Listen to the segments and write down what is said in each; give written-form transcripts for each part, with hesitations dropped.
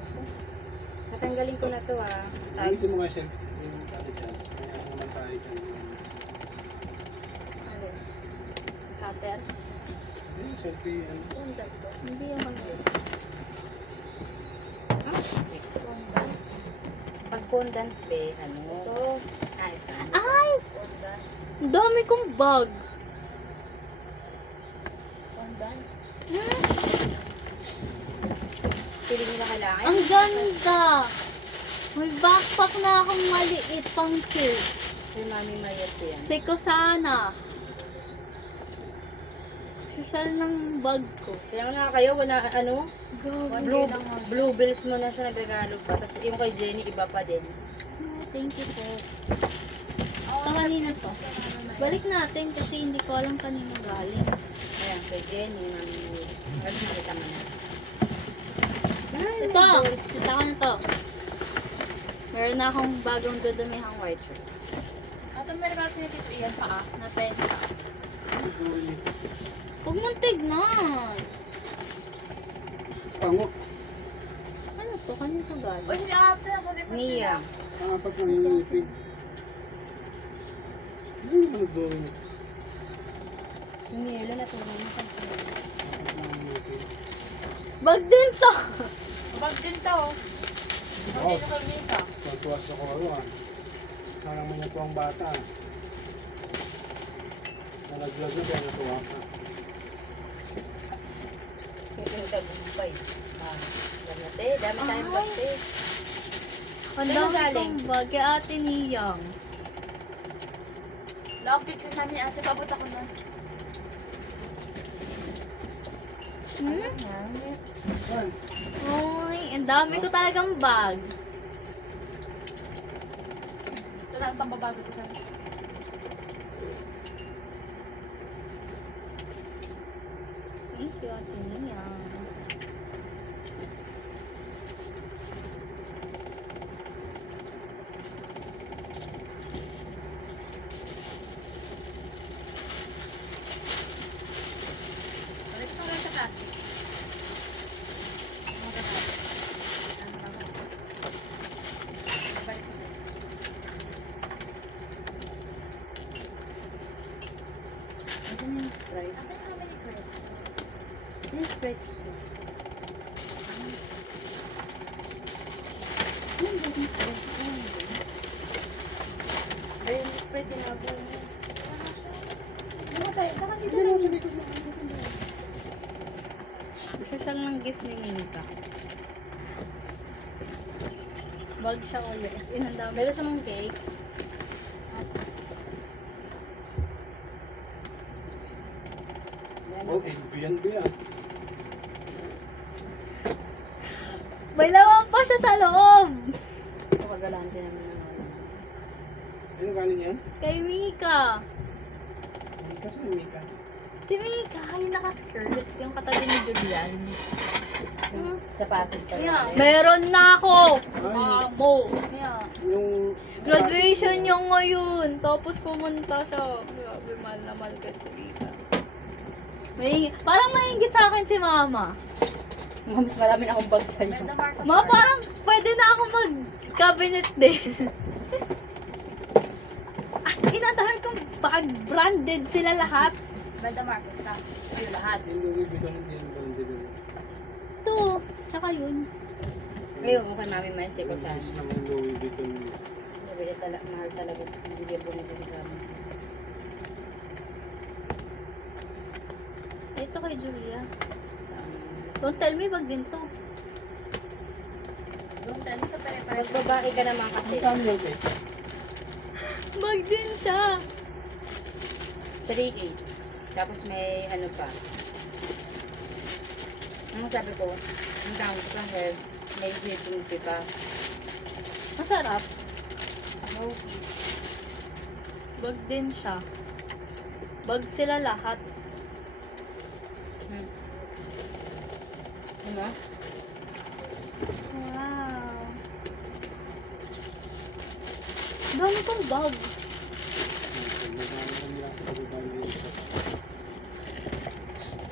ko. Natanggalin ko na to Tag. Gamitin mo nga siya. Yung ano dyan. Kaya naman tayo dyan. Ano? Cutter? Yung selfie, ano. Fondant to. Hindi naman yun. Fondant. Pag fondant ano? Ito. Ito. Ay! Fondant. Ang dami kong bag. Fondant. Hmm? Pili nyo na kailangan. Ang ganda! May backpack na akong maliit pang chill. Yung Mami Mayat yan. Seko sana. Social ng bag ko. Kaya nga kayo, wala ano? Grabe. Blue bills mo na siya nagregalo pa. Tapos yung kay Jenny, iba pa din. Thank you po. Ito kanina to. Balik natin kasi hindi ko alam kanina galing. Ayan, kay Jenny, Mami Mayat. Kasi nakita mo na. Ito! Kita ko na to. Meron na akong bagong dudumihang white shoes. Ito may regalo niya dito iyan pa Na penta. Huwag mong tignan. Pango. Ano to? Kanina to galing? Uy, si ate, ako din Mia. Apat lang yung ipin. Hindi naman nagdawin. Si Miela na tulong mo kang Apat lang yung ipin. Bag din to! Bag din to. Oo. Pagtuwas ako karuan. Sarang man ito ang bata. Nalaglag na kaya natuwa ka. Yung tagumpay. Dami tayong bag eh. Ang Saan dami galing? kong bag kay Ate Niyang. Nakapicture namin ate, paabot ako nun. Hmm? Yan. Uy, ang dami ko talagang bag. Ito lang ang pambabago ko sa'yo. Thank you, Ate Niyang. Balik ko lang sa plastic. Balik ko na. Asan yung Sprite? Ate, how many crisps? Yung Sprite gusto. Ano ba yung Sprite? Ay, yung Sprite tinago mo. Hindi naman sa likod mo. Social ng gift ni Mika. Bag siya ulit. As in, ang dami. Meron sa mong cake. Oh, LB yan. May laman pa siya sa loob! Paggalante naman ng Ano galing yan? Kay Mika. Kasi ni Mika. Si Mika, yung naka-skirt, yung katabi ni Julian. sa Pasig siya. Yeah. Meron na ako! Ay. Mo! Kaya, Yung... Graduation niya ngayon. Tapos pumunta siya. Grabe, mahal na mahal ka si Mika. Parang maingit sa akin si Mama. Mas marami na akong bag sa'yo. Brenda Marcos. Ma, parang pwede na ako mag-cabinet din. As in, ang dami kong bag. Branded sila lahat. Brenda Marcos ka. Sa'yo lahat. Yung Louis Vuitton, hindi yung branded. Ito. Tsaka yun. Ngayon, kay Mami Mansi ko saan. Yung lang yung Louis Vuitton. Nabili talaga, mahal talaga. Hindi bumibili kami. Ito kay Julia. Don't tell me, bag din to. Doon tayo sa pare-pare. Pag babae ka naman kasi. Ang yung cake? Bag din siya. 3.8. Tapos may ano pa. Ano sabi ko? Ang tawag ko sa hair. May dripping fee pa. Masarap. Smoky. Bag din siya. Bag sila lahat. Ano? Wow. Dami kong bag.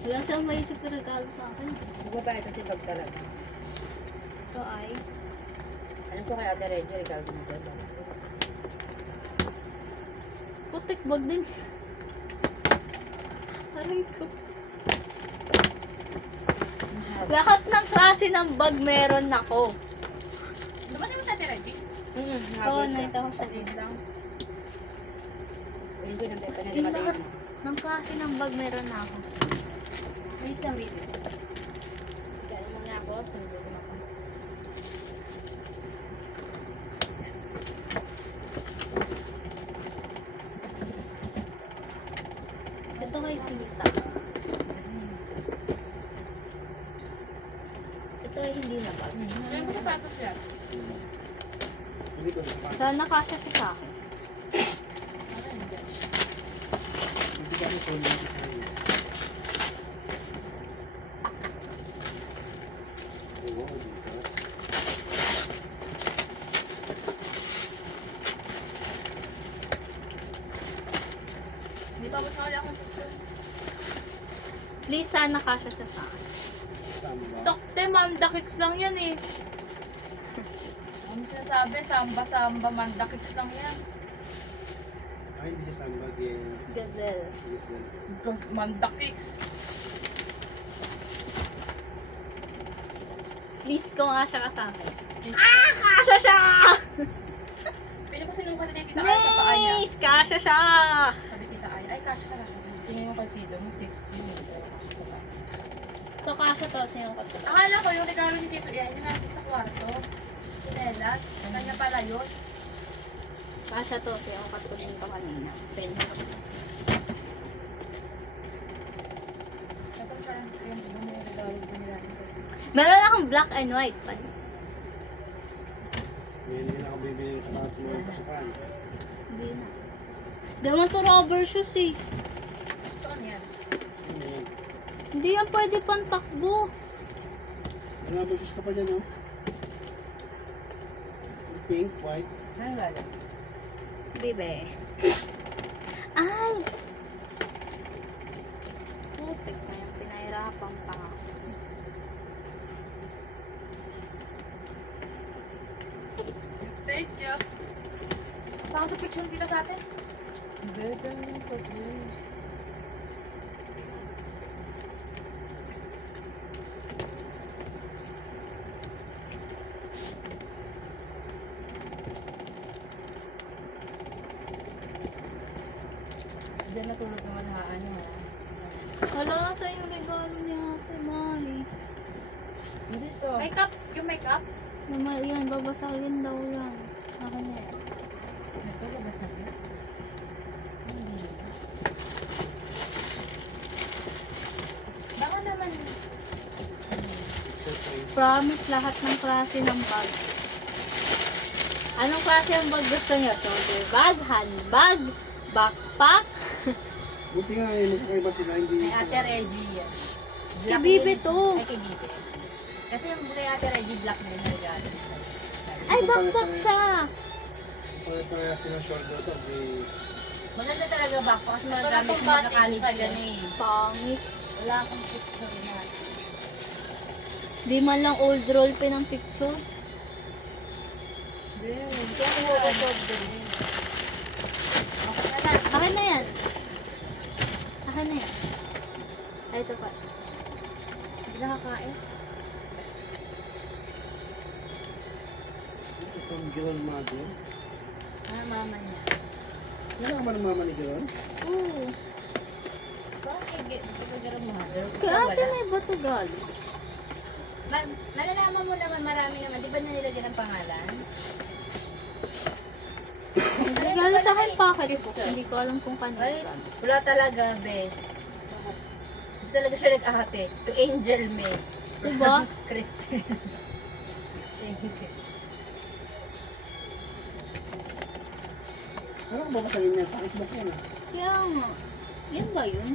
Wala siyang maisip na regalo sa akin. Babae kasi bag talaga. Ito ay... Alam ko kay Ate Reggie, Ricardo na dyan. Putik bag din. Aray ko. Lahat ng klase ng bag meron ako. Dumating mo sa Ate Reggie? Oo, nakita ko siya dito. lang. Hindi ko nang pepe na As in, dumating lahat mo. ng klase ng bag meron na ako. Wait lang, wait lang. Kaya mo nga ako, hindi ko maka. Ito kay tita. Ito ay hindi na bag. Ano ba sapatos yan? Hindi ko na. Sana kasya siya sa akin. Ano hindi? Hindi ka rin sa inyo. Oo, bukas. Hindi pa na ulit akong picture. Please, sana kasya siya sa akin. Tama ba? Dokte, Manda Kicks lang yan eh. Ano sinasabi? Samba-samba, Manda Kicks lang yan. Ay, hindi siya samba. Game. Gazelle. Yes, yan. Manda Kicks. Please, kung kasya ka sa akin. Ah! Kasya siya! Pili ko sinukat na kita ay sa paa niya. Nice! Kasya siya! Sabi kita ay cash ka lang. Tingin mo kay Tito mo, 6 yun. Pero cash sa paa. Ito kasya to, sinukot ko. Akala ko yung regalo ni Tito yan, yung nasa sa kwarto. Sinelas, kanya pala yun. Kasya to, sinukot ko din ito kanina. Pen. Tapos siya lang yung regalo ko nila. Meron akong black and white pa. Hindi na ako bibili ng sapatos mo yung pasukan. Hindi na. Daman to rubber shoes eh. Ito ano yan? Ano yan? Hindi yan pwede pang takbo. Ano ba ka pa dyan, no? Pink, white. Ano lalo? Bibe. Ay! Putik na yung pinahirapan pa ako. Thank you. Paano ito picture kita sa atin? Better than for this. Diyan natulog yung malahaan niya. Wala nga sa yung regalo niya ate, Mali. Hindi to. Makeup? Yung makeup? Naman yan, babasagin daw yan. Ako na yan. Ito ba sa akin? Hindi. Baka naman. Promise lahat ng klase ng bag. Anong klase ng bag gusto niyo? Shoulder bag, handbag, backpack? Buti nga eh, magkakaiba sila. Hindi Kay Ate Reggie yan. Kay Bibe to. Ay, kay Bibe. Kasi yung kay Ate Reggie, black na yung regalo. Ay, backpack siya! Pare-pareha silang shoulder to. Maganda talaga backpack kasi Wala magagamit pang mo na batik college sa'yo. ka na eh. Pangit. Wala akong picture na. Di man lang old roll pin ang picture. Kaya mo ko to. Okay na lang. Akin na yan. Akin na yan. Ay, ito pa. Hindi nakakain. Itong girl mother. Ah, mama niya. Ano naman ang mama ni girl? Oo. Bakit? Ito girl mother. Kaya ate may bato galing. Malalaman mo naman marami naman. Di ba na nilagyan ng pangalan? Regalo sa akin pocketbook. Hindi ko alam kung kanino. Ay, wala talaga, be. Hindi talaga siya nag-ate. To Angel May. Diba? Christian. Thank you. Ano kung babasagin niya? Pakisbok yan ah. Kaya nga. Yan ba yun?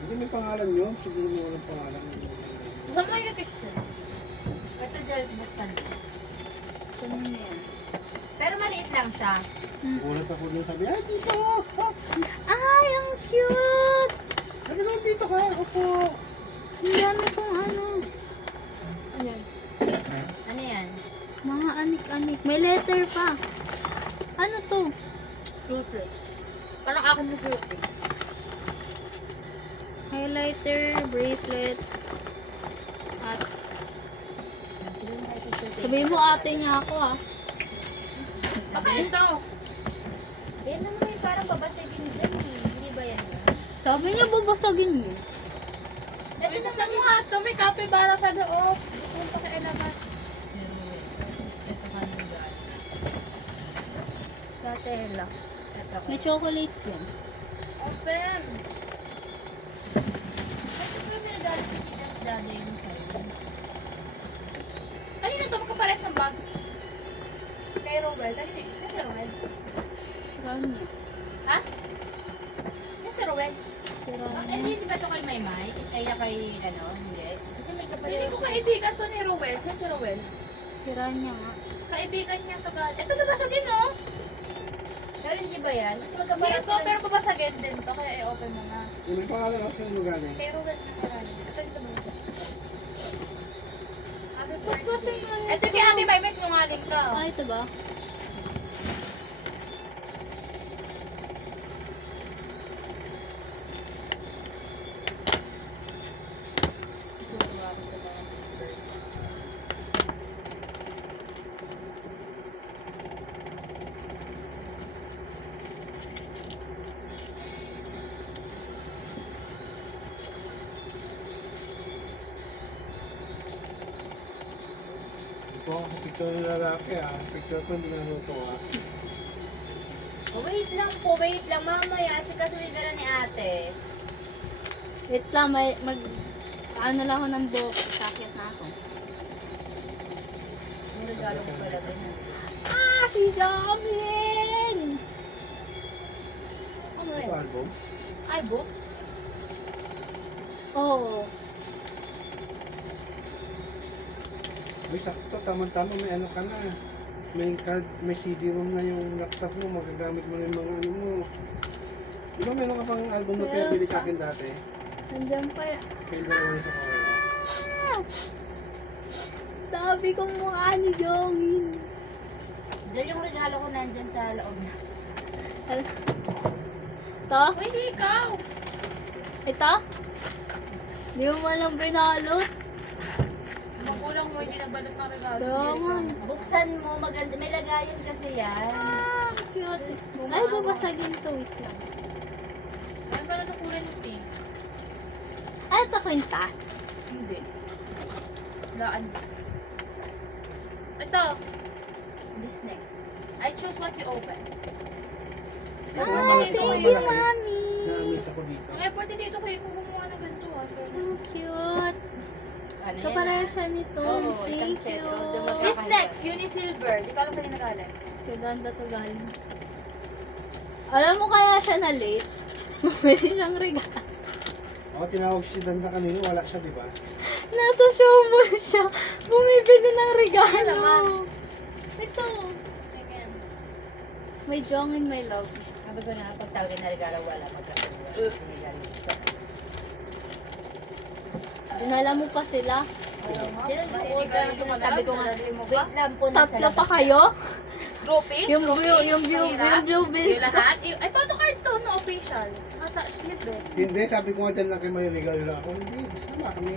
Hindi may pangalan nyo. Siguro may walang pangalan. Saan mo yung picture? Ito gel buksan. Kanino yan? Pero maliit lang siya. Ulat ako nung sabi, ay dito! Ay, ang cute! Sabi naman dito ka, opo. Ang dami kong ano. Ano yun? Iconic. May letter pa. Ano to? Fruitless. Parang akin yung fruitless. Highlighter, bracelet, at sabihin mo ate niya ako ah. Baka ito. Yan naman yung parang babasagin din eh. Hindi ba yan yun? Sabi niya babasagin mo. Ito naman mo nga ito. May capybara sa loob. Kung pakialaman. Ito ka nung gano'n. Latella. Ito ka. May chocolates yan. Open. Ito pa yung regalo sa Tita's Daddy yung sa'yo. Kanina ito magkapares ng bag. Kay Rowell. Kanina isa si Rowell. Rania. Ha? Yan si Rowell. Eh, hindi ba ito kay Maymay? Kaya kay, ano, hindi? Kasi may kapatid. Hindi ko kaibigan to ni Rowell. Yan si Rowell. Si Rania nga. Kaibigan niya to galing. Ito nabasagin no? Pero hindi ba yan? Kasi Hindi magkapalit ito, pero babasagin din to. Kaya i-open mo na. Yung may pangalan ako sa inyo galing. Kay Rowell na karami. Ito dito mo. Ba't kasi nga Ito kay Ate May, may sinungaling ka. Ah, ito ba? Ito ako sa picture ng lalaki ah. Picture ko hindi na luto ah. Oh, wait lang po, wait lang. Mamaya, si kasunin ka na ni ate. Wait lang, ano lang ako ng book. Sakit na ako. May regalo ko pala ba yan? Ah, si Jamin! Ano Ito yun? album. Ay, book? Oo. May sakto, tama-tama may ano ka na. May card, may CD-ROM na yung laptop mo, magagamit mo na yung mga ano mo. Di ba meron ka pang album na Meron pinabili pa. sa akin dati? Nandiyan pa yan. Kaya dalawa na sa Korea. Ah! Sabi kong mukha ni Jongin. Diyan yung regalo ko nandyan sa loob na. Ito? Uy, hindi ikaw. Ito? Hindi mo man lang binalot. Magulang mo, hindi nagbalot ng regalo. Daman. Buksan mo, maganda. May lagayan kasi yan. Ah, cute. Ay, babasagin to. Wait lang. Ano pala itong kulay ng pink? Ay, ito kwintas. Hindi. Laan. Ito. This next. I choose what you open. Kaya Ay, malaki, thank you, malaki. Mami. Na-miss ako dito. Ang effort dito kayo kung gumawa ng ganito ha. Ang cute. Ano yan? Kapareha siya nito. Oo, isang Thank set. you. Oh, dumagat. This next, Unisilver. Di ka lang kanina galing. Kaganda to galing. Alam mo kaya siya na late? Pwede siyang regalo. Ako tinawag si Danda kanina, wala siya di ba? Nasa show mo siya. Bumibili ng regalo. Ito. Again. May Jong in my love. Sabi ko na, pag tawagin na regalo, wala magkakaroon. Dinala mo pa sila. Sino yung sabi ko nga, wait lang po, nasa Tatlo pa labas kayo? Groupies? Yung Groupies? blue Yung bills. lahat? Ay, photocard to, no official. Ata, slip eh. Hindi, sabi ko nga dyan lang kayo may regalo lang ako. Hindi, sama kami.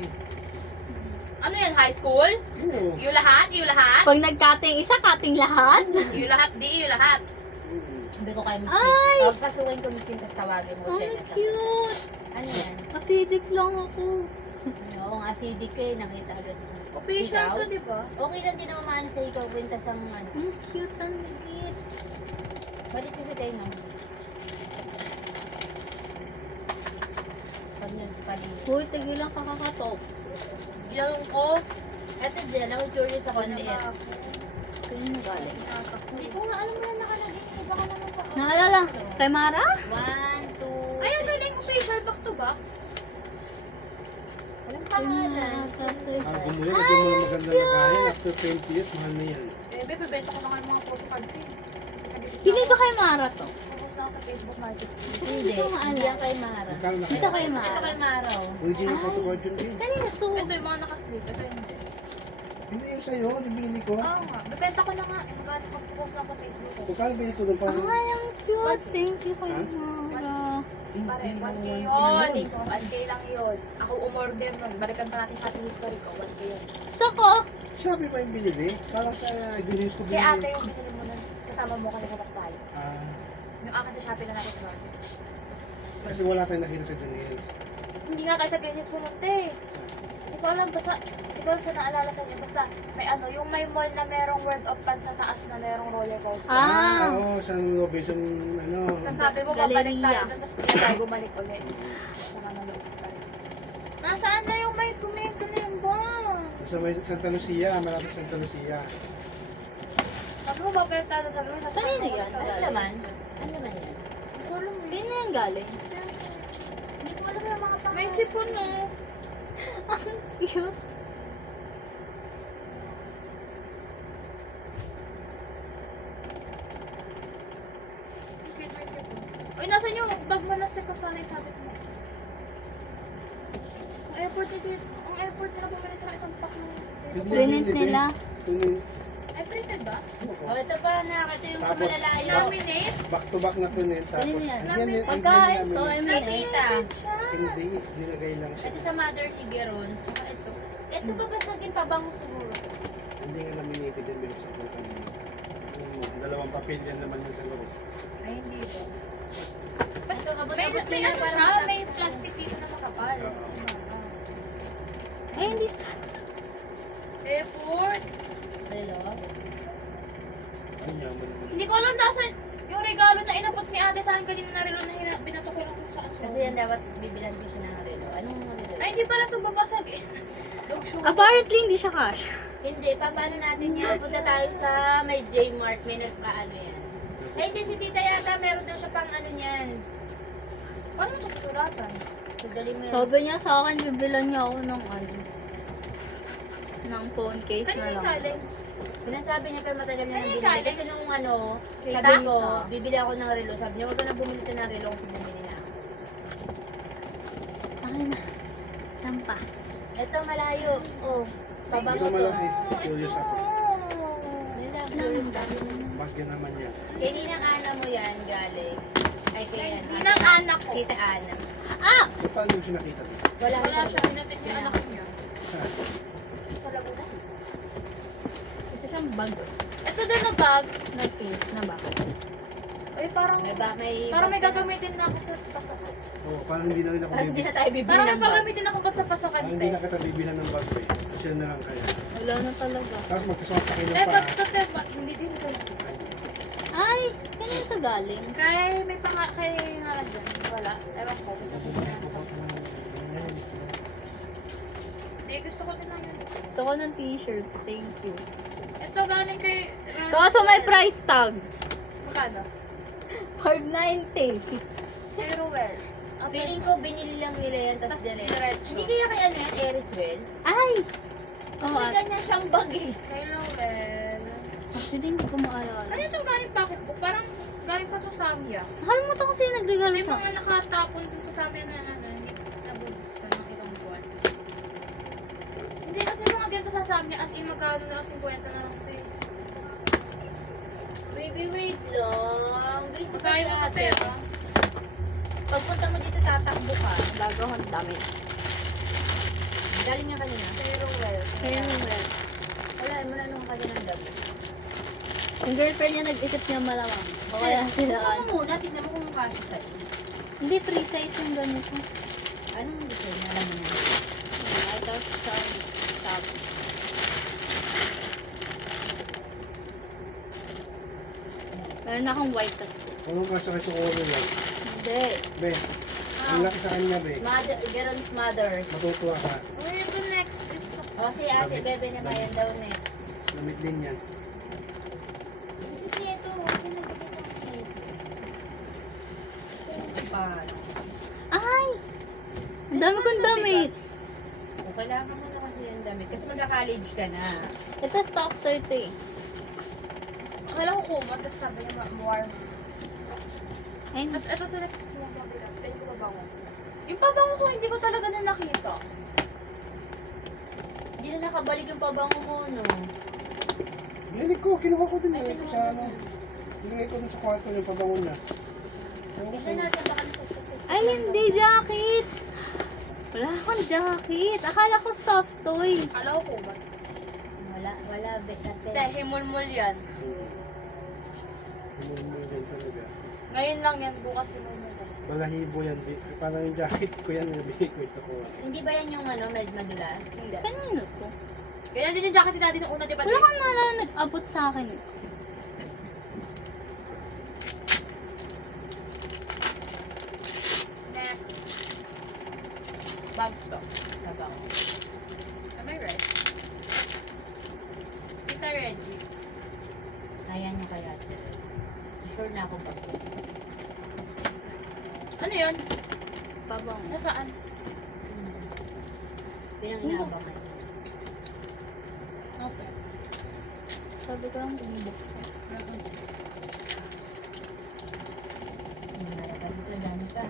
Ano yan, high school? Oo. Yung lahat? Yung lahat? Pag nag-cutting isa, cutting lahat. Yung lahat, di, yung lahat. Sabi ko kay Miss Ay! Pink, pasukin ko Miss Pink, tapos tawagin mo siya Ang na sa... cute. Ano yan? Acidic lang ako. Oo, ang acidic eh, nakita agad sa... Official Ikaw? to, di ba? Okay lang din naman maano sa ikaw, kwintas ang ano. Ang cute, ang liit. Balik kasi tayo no. Pag nagpalinis. Uy, tigilan ka kakatok. Gilawin ko. Eto Jill, ako curious ako ang liit. Kaya na galing. Hindi ko nga alam mo na nakalagay. Baka naman sa... Naalala? Kay Mara? 1, 2, Ay, ang galing official back to back. Walang pangalan. Album mo yan, lagyan mo ng maganda na kain. After 20 years, mahal na yan. Eh, bebenta ko na nga yung mga photocard ko eh. Hindi ko kay Mara to. Tapos na ako sa Facebook Marketplace. Hindi, ko nga hindi alam. yan kay Mara. Magkano na Ito kaya? kay Mara. Ito kay Mara. oh. Original Ay. photocard yun eh. Kanina to. Ito yung mga nakaslip. Ito hindi. Hindi yung sa'yo, yung binili ko. Oo nga. Bibenta ko na nga. Mag-post lang sa Facebook ko. Magkano binili ko doon? Parang, Ay, ang cute. Thank you kay Ha? Mara. Pare, hindi 1K naman yun. 1K lang yun. Ako umorder nun. Balikan pa natin sa ating history ko. 1K yun. Sako. Shopee pa yung binili. Parang sa Genius ko Kay binili. ate yung binili mo nun. Kasama mo kanina tayo. Ah, Yung akin sa Shopee na natin nun. kasi wala tayong nakita sa Genius. Hindi nga kayo sa Greenhills pumunta eh. Hindi ko alam, basta, hindi ko alam sa naalala sa inyo. Basta, may ano, yung may mall na merong World of Fun sa taas na merong roller coaster. Ah. Oo, sa Robinson, ano. Tapos sabi mo, Galeria. babalik tayo doon, tapos hindi tayo bumalik ulit. Saka naloob pa rin. Nasaan na yung may kumento na yung ba? Sa may Santa Lucia, malapit sa Santa Lucia. Sabi mo, babalik tayo doon, sabi mo, Saan yun yan? Ano naman? Ano naman yan? Hindi ko alam eh. Hindi na yan galing. Hindi ko alam yung mga pangalan. May sipon no. Ang cute. Cute, may sipon. Uy, nasan yung bag mo na si Kusana isabit mo? Ang airport nila bumili sa isang pack ng Printed nila. Ay, printed ba? Oh, ito pa na. Ito yung sa Tapos, malalayo. Laminate? Back to back na print. Tapos, Ano yan? yan, Pagkain to, yan, Nakita. siya. Hindi, nilagay lang siya. Ito sa Mother Tigeron. Saka ito. Ito pa ba sa akin? Pabango siguro. Hindi nga laminated yan, binuksan ko kanina. Dalawang papel yan naman yan sa loob. Ay, hindi po. Ito, May, abot-abot may nila ano para siya, matapos may na. plastic dito na makapal. Oo. Ay, hindi. Airport. Hello? Ang yaman naman. Hindi ko alam nasan yung regalo na inabot ni ate sa akin kanina na relo na binato ko lang kung saan. Kasi yan dapat bibilan ko siya ng relo. Anong relo? Ay, hindi pala ito babasag eh. Dog show. Apparently, hindi siya cash. Hindi, paano natin yan? Punta tayo sa may J-Mart, may nagpaano yan. Ay, hindi, si tita yata, meron daw siya pang ano niyan. Paano ito kasulatan? Sandali mo yan. Sabi niya sa akin, bibilan niya ako ng ano. Ng phone case Kanina na yung lang. galing. Sinasabi niya pero matagal na Ay, nang binili. galing. Kasi nung ano, Kay sabi ko, Tita. bibili ako ng relo. Sabi niya, huwag ka na bumili ka ng relo kasi bumili na ako. Ay na. Saan pa? Ito, malayo. Oh, pabango Ito to. malaki. Curious ako. Yun lang, curious lang. Bagyo naman yan. Kay Ninang Ana mo yan, galing. Ay, kay ano, Ninang anak ko. Tita Ana. Ah! So, paano mo siya nakita dito? Wala, Wala siya, hinatid yung anak niya. Sa Laguna. Isa siyang bag. Ito din na bag. Nag-pink na ba? Ay, parang May may gagamitin na ako sa pasakan. Oo, parang hindi na rin ako Parang hindi bibili. na tayo bibili Parang may ng bag. pagamitin ako ba't sa pasakan, Parang te? hindi na kita bibilan ng bag eh. Siya na lang kaya. Wala na talaga. Tapos magkasama pa kayo ng Eh, paa. ba't ito, te? Hindi din ko. Ay! Kaya ito galing? Kay may kay ngalan dyan. Wala. Ewan ko. Basta ko na. Hindi, gusto ko din lang yun. Gusto ko ng t-shirt. Thank you. Ito galing kay... Kaso may price tag. Magkano? 590. Kay Ruel. Feeling ko, binili lang nila yan, Tas tapos diretso. diretso. Hindi kaya kay ano yan, Eriswell? Ay! Mas Oo, may ganyan siyang bag eh. Kay Ruel. actually, hindi ko maalala. Ano itong galing pocketbook? Parang galing pa itong Samya. Nakalimutan ko kasi yung nagregalo May sa... mga nakatapon dun sa Samya na ano, hindi nabubuksan ng ilang buwan. Hindi kasi mga ganito sa Samya, as in magkano na lang 50 na lang ito eh. Baby, wait lang. Busy pa Kaya si mo ate. kasi ah. Pagpunta mo dito, tatakbo ka. Gagawin dami. Galing niya kanina. Kay Ruel. Kaya well. Wala, muna nung kanina ng dabo. Yung girlfriend niya nag-isip niya malamang. O kaya sila Buksan ano. mo muna, tignan mo kung kasha sa'yo. Hindi, free size yung ganito. Anong gusto niya? Alam mo na. Ay, tapos sa top. Meron akong white tas. Anong kasya kayo sa oras yan? Hindi. Be, ang laki sa kanya, be. Mother, Geron's mother. Matutuwa ka. Uy, ito next. Gusto ko. O, si ate, bebe na yan daw next. Lamit din yan. Kasi ito, kasi nagbigay sa akin. Paano? Ay! Ang dami kong damit. O, kailangan mo na kasi yung damit. Kasi magka-college ka na. Ito stock 30. Akala ko kumot, tapos sabi niya warm. Ay, Tapos ito sa next mo mabila. Tayo ko pabango. Yung pabango ko, hindi ko talaga na nakita. Hindi na nakabalik yung pabango mo, no? Yan ko, kinuha ko din. Ay, Nilagay ko kinuha sa mo. ano. Nilagay ko dun sa kwarto yung pabangon na. Kasi natin baka nasuksuksok. Ay, hindi, jacket. Wala akong jacket. Akala ko soft toy. Alam ko ba? Wala, bet natin. Dahil himulmul yan. Himulmul yan talaga. Ngayon lang yan, bukas himulmul yan. Balahibo yan. Parang yung jacket ko yan. Nabili ko sa kuha. Hindi ba yan yung ano, madulas? Hindi. Kanino to? Kaya din yung jacket ni daddy nung una, di ba? Wala kang nalala nag-abot sa akin. Next. Bag to. Pabango. Am I right? Kita ready. Kaya niya kaya ate. Sure na ako ba? Ano yun? Pabango. Nasaan? Pinang-inaabangan. Okay. Sabi ko lang bumubuksan. Nalagay dito, dami ka.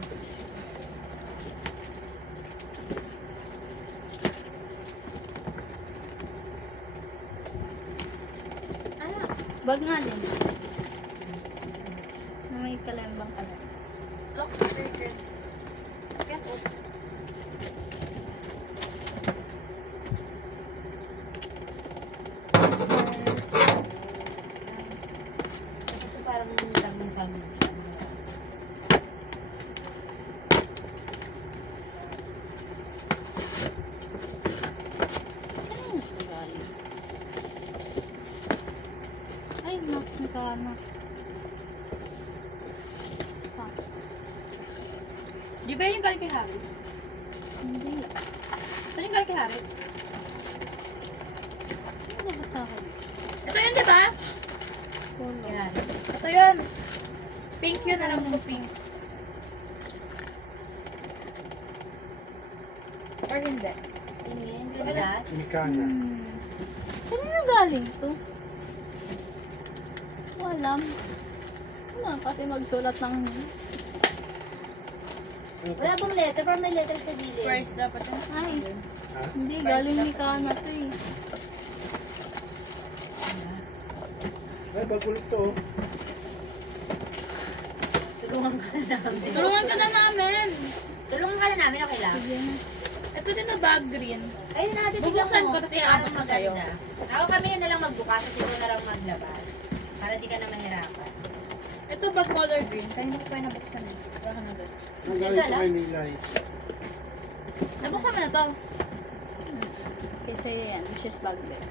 Ah, Bag nga din. Na may kalembang kalam. Locks fragrance. Can't open. Ito parang tagong-tagong siya. Ano ito galing? Ay, Max Mikana. Ah, Di ba yun yung galing kay Harry? hindi. Saan yung galing kay Harry? Ano nabot sa akin? Ito yun, di ba? Polo. Yan. Ito yun. Pink yun, alam ko pink. Or hindi. Tingin, bilas. Mikana. Saan na galing to? Walam. Wala, kasi magsulat ng... Ano Wala bang letter? Parang may letter sa gilid. Price dapat yun. Ay, Ha? hindi, galing Mikana to eh. Ay, bagulit to. Oh. Tulungan ka na namin. Tulungan ka na namin. Tulungan ka na namin, okay lang. Sige na. Ito din na bag green. Ayun natin, Bubuksan ko, tapos iabot ko sa'yo. Ako kami na lang magbukas, kasi ikaw na lang maglabas. Para di ka na mahirapan. Ito bag color green. Kanina ko pa yung nabuksan eh. Wala ka na doon. Ang galing ko kay Nilay. Nabuksan mo na to. Kasi yan, wishes bag din.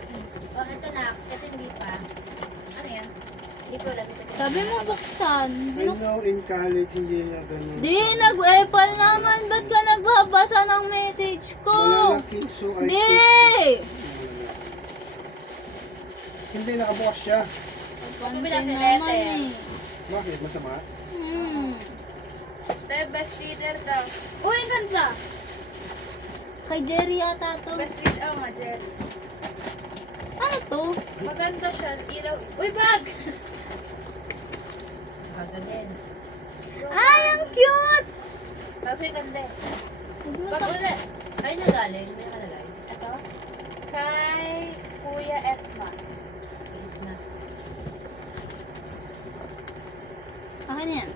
Oh, ito na. Ito hindi pa. Ano yan? Hindi ko alam. Ito Sabi mo buksan. I know in college hindi na ganun. Di, nag-epal naman. Ba't ka nagbabasa ng message ko? Malalaking so I Di! Hindi, nakabukas siya. Pansin natin naman letter. eh. Bakit? Masama? Ito yung best leader daw. Uy, ang ganda! Kay Jerry yata to. Best leader. Oh, nga, Jerry. Ano to? Maganda siya. Ilaw. Uy, bag! Kagaling. Ay, ang cute! Sabi, ganda eh. Huwag mo Bag to- ulit. Ay, nagaling. May nakalagay. Ito. Kay Kuya Esma. Please na. Akin yan.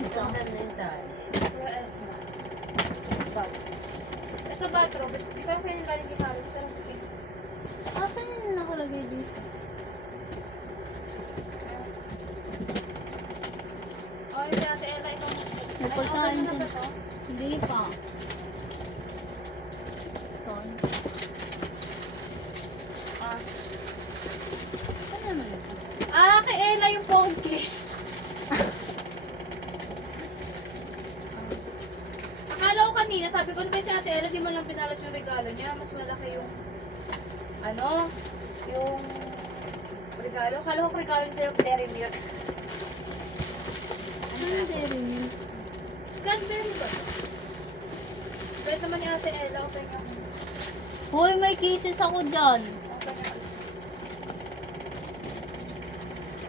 Ito. Alam na yung tayo. Kuya Esma. Bag. Ito bag, Robert. Di ko alam yung galing kay Harry. Sarap pink. Asan yung nakalagay dito? Oh, yung si Ate Ella itong... May pagkain Ay, open mo na dyan. ba to? Hindi pa. Ito. Ah. Ano naman ito? Ah, kay Ella yung pogi. Akala ko kanina, sabi ko ba si Ate Ella, di mo lang pinalat yung regalo niya. Mas malaki yung, ano, yung regalo. Akala ko regalo niya sa'yo, Dairy Milk. Ano yung dairy milk? Cadbury ba? Pwede naman ni Ate Ella, open nga. Hoy, may kisses ako dyan. Open nga.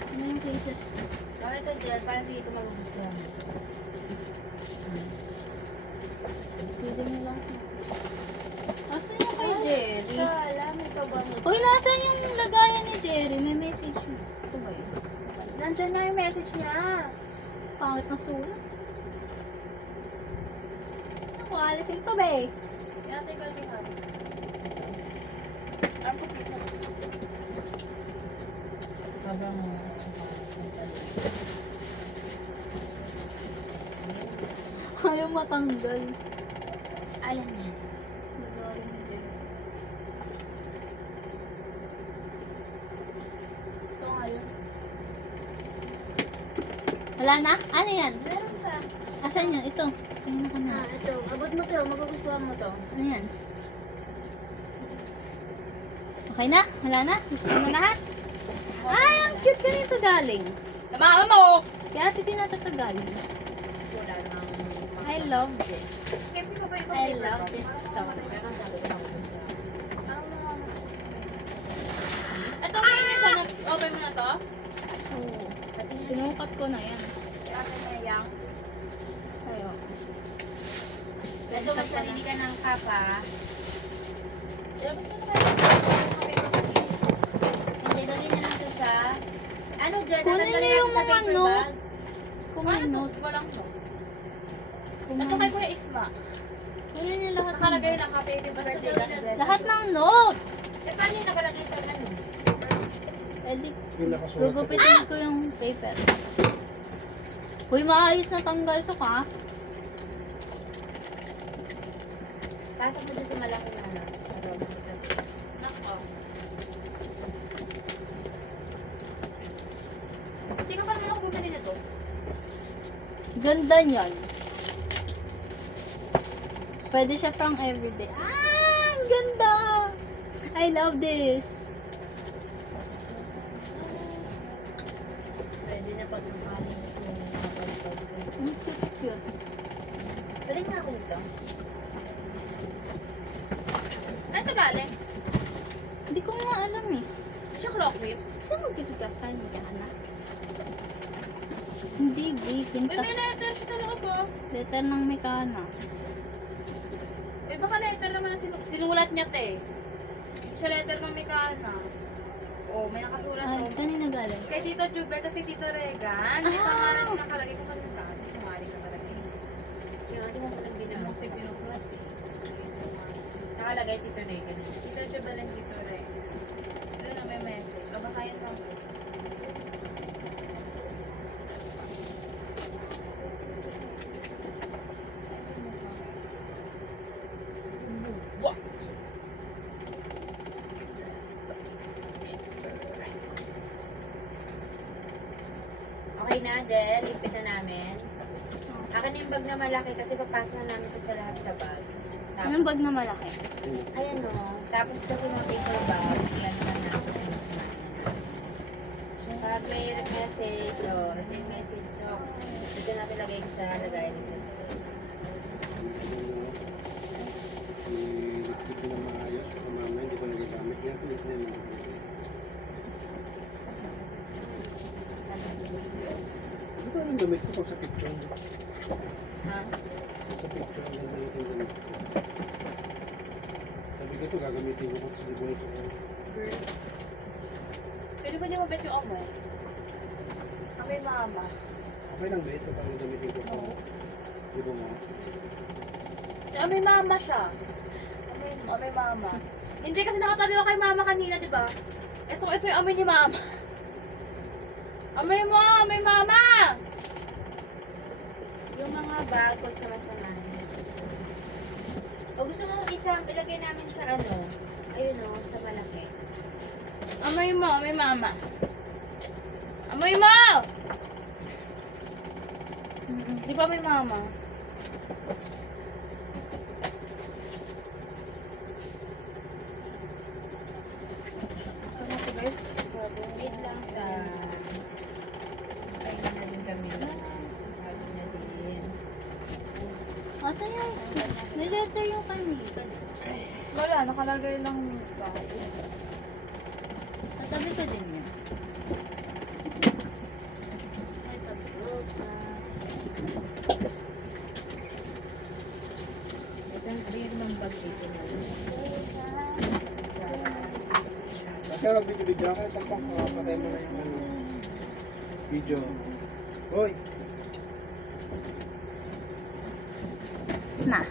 Ano yung kisses? Bakit ito dyan? Parang dito magugustuhan mo. Pwede nyo lang. Asan yung niya. Pangit na sulat. Ako, alisin to, be. Yan natin kalbihan. Ang pupit mo. Habang mo. Ayaw matanggal. Alam niya. Wala rin dyan. Ito nga yun. Wala na? Ano yan? Meron pa. Asan yun? Ito. Tingnan ko na. Ito. Abot mo to. Magugustuhan mo to. Ano yan? Okay na? Wala na? Gusto mo na lahat? Ay, ang cute ka nito, galing. Sa mama mo! Kaya ati tinatata galing. Wala nang... I love this. Siyempre pa ba yung I love this song. Pero sabi ko magugustuhan. Anong mga... Ito, Venus, nag-open mo na to? Oo. Sinukat ko na yan. Yung ate na yang. Ayo. Ito may sarili ka ng kapa. Dapat mo na kayo. Hindi, gawin na lang to sa... Ano dyan? Kunin Natanggalin niyo yung natin sa mga paper note. bag. Kung may Ano note. to? Walang note. Kung Ito may- kay Kuya Isma. Kunin niyo lahat ng Nakalagay note. lang happy birthday. gawin God natin. bless. Lahat ng note! Eh, paano yung nakalagay sa ano? Eh, di, Yung nakasulat sa gugupitin ko yung paper. Uy, maayos na tanggal so ka. Pasok mo doon sa malaki na ano. Sa loob ng ito. Nako. Hindi ka pa naman ako bumili na to. Ganda niyan. Pwede siya pang everyday. Ah, ang ganda! I love this. Pwede na pag makaling yung kapalipad ko. Ang cute. Pwede nga ako nito. Ano ito galing? Hindi ko nga alam eh. Siya clock whip. Kasi magkikikasan ka na. Hindi, B. Uy, Pinta. may letter siya sa loob oh. Letter ng Mekana. Uy, baka letter naman ang sinulat niya te. Siya letter ng Mekana. Oh, may nakasulat Ay, oh. kanina galing. Kay Tito Jubel, tapos kay Tito Regan. May pangalan na nakalagay ko kanina. Kumari ka talaga. Kaya hindi mo palang Hindi mo binabasa. kasi pinukulat eh. Nakalagay dito na yun. Tito Jubel and Tito Regan. Doon na may message. Babasahin pa ko. What? Okay na, Del. Ipit na namin. Akin na yung bag na malaki kasi papasok na namin ito sa lahat sa bag. Anong bag na malaki? Ayan o. Tapos kasi mga paper bag, yan naman natin sinasama. Pag may message, ito yung message, ito natin lagay sa lagay ni Kristen. Hindi na maayos. Sa mama, hindi ko nagagamit. Yan, hindi ko na nagagamit. Ano ba ang damit ko pag sa picture? Ha? Sa picture, ang damit yung damit ko. Sabi ko ito, gagamitin ko kasi di ko na sa Pwede ko niya mabet yung amoy. Amoy mama. Okay lang ba ito? Parang gamitin ko ito. Oo. Di ba mo? Amoy mama siya. Amoy mama. Hindi kasi nakatabi ako kay mama kanina, di ba? Ito yung amoy ni mama. Amoy mo! Amoy mama! Yung mga bag, kung sama-samahin. O gusto mo isang ilagay namin sa ano? Ayun o, sa malaki. Amoy mo! Amoy mama. Amoy mo! Di ba amoy mama? Ano to guys? Wait lang sa... Ay, na din kami. Bag na din. Asan yung... May letter yung kay Mika. Wala, nakalagay lang ba? Nasabi ko din yun. Ay, tapos. Ito ang weird ng bag dito na. Kasi mag-video-video ako. Saan pang patay mo na yung ano, video. Hoy! Na.